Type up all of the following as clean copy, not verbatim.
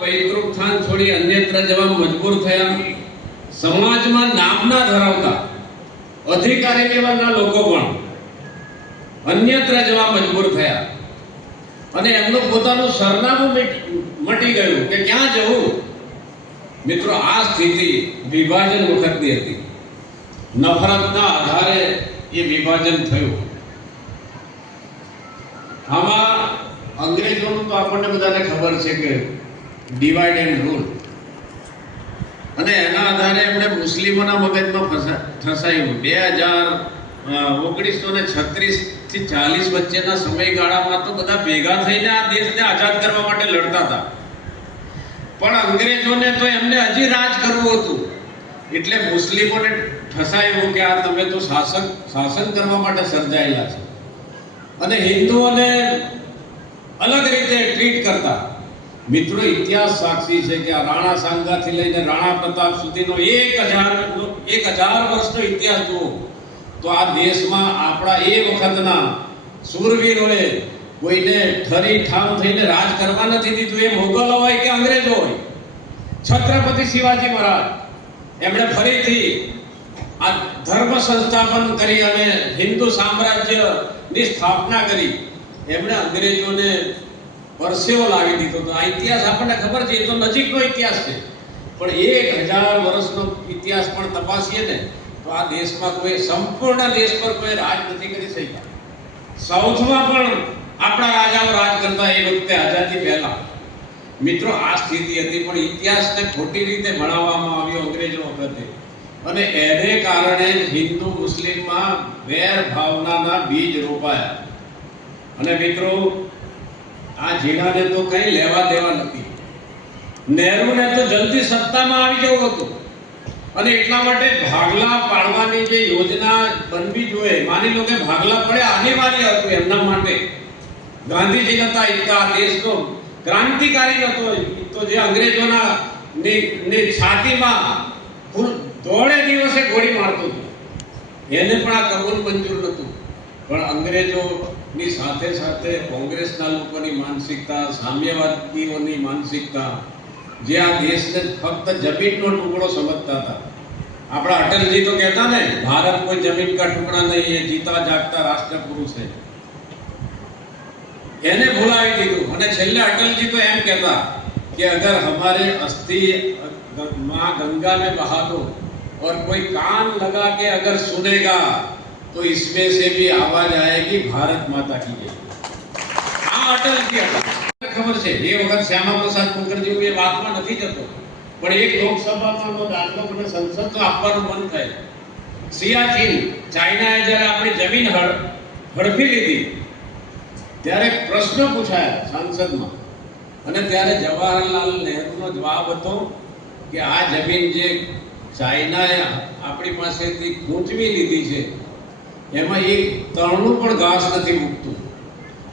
પૈતૃક સ્થાન છોડી અન્યત્ર જવા મજબૂર થયા. સમાજમાં નામના ધરાવતા અધિકારી લેવલના લોકો પણ અન્યત્ર જવા મજબૂર થયા અને એમનું પોતાનું સરનામું મટી ગયું કે ક્યાં જવું. મિત્રો, આ સ્થિતિ વિભાજન વખતની હતી. નફરતના આધારે એ વિભાજન થયું. આમાં અંગ્રેજોનું તો આપણને બધાને ખબર છે કે ડિવાઇડ એન્ડ રૂલ, અને એના આધારે એમણે મુસ્લિમોના મગજમાં ફસાયું. 1936 થી 40 વચ્ચેના સમયગાળામાં તો બધા ભેગા થઈને આ દેશને આઝાદ કરવા માટે લડતા હતા, પણ અંગ્રેજોને તો એમને હજી રાજ કરવું હતું. એટલે મુસ્લિમોને ફસાયું કે આ તમે તો શાસન કરવા માટે સર્જાયેલા છે, અને હિન્દુઓને અલગ રીતે ટ્રીટ કરતા. મિત્રો, ઇતિહાસ સાક્ષી છે કે આ રાણા સાંગાથી લઈને રાણા પ્રતાપ સુધીનો 1000 વર્ષનો ઇતિહાસ જુઓ તો આ દેશમાં આપણા એ વખતના શૂરવીરોએ કોઈને ઠરી ઠામ થઈને રાજ કરવા નથી દીધું. એ મોગલો હોય કે અંગ્રેજો હોય. છત્રપતિ શિવાજી મહારાજ એમણે ફરીથી આ ધર્મ સંસ્થાપન કરી અને હિન્દુ સામ્રાજ્યની સ્થાપના કરી. એમણે અંગ્રેજોને પરસેવો લાવી દીધો. તો આ ઇતિહાસ આપણને ખબર છે, એ તો નજીકનો ઇતિહાસ છે, પણ 1000 વર્ષનો ઇતિહાસ પણ તપાસીએ ને તો આ દેશમાં કોઈ સંપૂર્ણ દેશ પર કોઈ રાજ નથી કરી શક્યા. સાઉથમાં પણ આપણા રાજાઓ રાજ કરતા એ વખતે આઝાદી પહેલા. મિત્રો, આ સ્થિતિ હતી, પણ ઇતિહાસને ખોટી રીતે ભણાવવામાં આવ્યો અંગ્રેજો વખતે, અને એને કારણે હિન્દુ મુસ્લિમમાં વેર ભાવનાના બીજ રોપાયા. અને મિત્રો, આ જીણાને તો કઈ લેવા દેવા નથી. નહેરુને તો જલ્દી સત્તામાં આવી જવું હતું, અને એટલા માટે ભાગલા પાડવાની જે યોજના બનવી જોઈએ, માની લો કે ભાગલા પડ્યા અનિવાર્ય હતું એમના માટે. ગાંધીજી નતા ઈચ્છતા, દેશનો ક્રાંતિકારી હતો તો જે અંગ્રેજોના છાતીમાં દોડે દિવસે ગોળી મારતો હતો, એને પણ આ કબૂલ મંજૂર નહોતું. પણ અંગ્રેજોની સાથે સાથે કોંગ્રેસના લોકોની માનસિકતા, સામ્યવાદીઓની માનસિકતા, જે આ દેશને ફક્ત જમીનનો ટુકડો સમજતા હતા. આપણા અટલજી તો કહેતા ને, ભારત કોઈ જમીન કા ટુકડા નહીં, એ જીતા જાગતા રાષ્ટ્ર પુરુષ છે. એને ભૂલાવી દીધું. અને છેલ્લે અટલજી તો એમ કહેતા कि अगर हमारे अस्थि माँ गंगा में बहा दो और कोई कान लगा के अगर सुनेगा तो इसमें से भी आवाज आएगी भारत माता की जय. આ અટલ જી હતા. ખબર છે, એ વખત શ્યામા પ્રસાદ મુખર્જી એ વાતમાં નથી જતો, પણ એક લોકસભાનો દાખલો મને સંસદ તો આપવાનું મન થાય. સિયાચીન, ચાઇનાએ જ્યારે આપણી જમીન હડપી લીધી ત્યારે પ્રશ્ન પૂછાયા સાંસદમાં, અને ત્યારે જવાહરલાલ નહેરુનો જવાબ હતો કે આ જમીન જે ચાઇનાએ આપણી પાસેથી ખૂંચવી લીધી છે એમાં એક તણનું પણ ઘાસ નથી મૂકતું.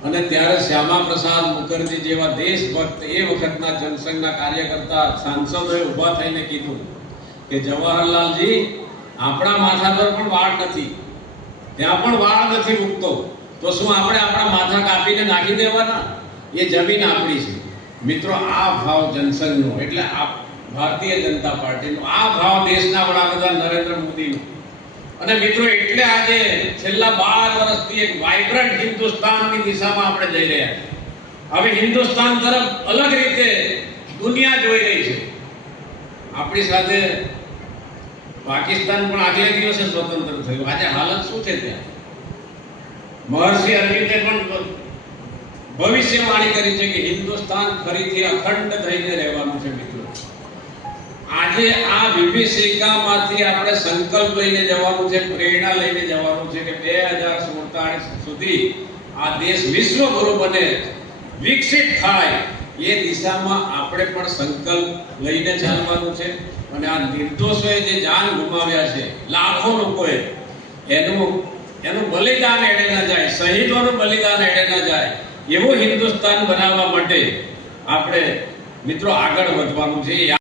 અને ત્યારે શ્યામા પ્રસાદ મુખર્જી જેવા દેશભક્ત, એ વખતના જનસંઘના કાર્યકર્તા સાંસદોએ ઊભા થઈને કીધું કે જવાહરલાલજી, આપણા માથા પર પણ વાળ નથી, ત્યાં પણ વાળ નથી મૂકતો, તો શું આપણે આપણા માથા કાપીને નાખી દેવાના? એ જમીન આપણી છે. મિત્રો, આ ભાવ જનસંઘનો, એટલે આ ભારતીય જનતા પાર્ટીનો, આ ભાવ દેશના વડાપ્રધાન નરેન્દ્ર મોદીનો. અને મિત્રો, એટલે આજે છેલ્લા 12 વર્ષથી એક વાઇબ્રન્ટ હિન્દુસ્તાનની દિશામાં આપણે જઈ રહ્યા છીએ. હવે હિન્દુસ્તાન તરફ અલગ રીતે દુનિયા જોઈ રહી છે. આપણી સાથે પાકિસ્તાન પણ આગલે દિવસે સ્વતંત્ર થયું. આજે હાલત શું છે ત્યાં? મહર્ષિ અરવિંદે પણ ભવિષ્યવાણી કરી છે કે હિન્દુસ્તાન ફરીથી અખંડ થઈને રહેવાનું છે. મિત્રો, આજે આ વિભીષિકામાંથી આપણે સંકલ્પ લઈને જવાનું છે, પ્રેરણા લઈને જવાનું છે કે 2047 સુધી આ દેશ વિશ્વગુરુ બને, વિકસિત થાય, એ દિશામાં આપણે પણ સંકલ્પ લઈને ચાલવાનું છે. અને આ નિર્દોષોએ જે જાન ગુમાવ્યા છે, લાખો લોકોએ, એનું બલિદાન એડે ના જાય, શહીદોનું બલિદાન એડે ના જાય, એવું હિન્દુસ્તાન બનાવવા માટે આપણે મિત્રો આગળ વધવાનું છે.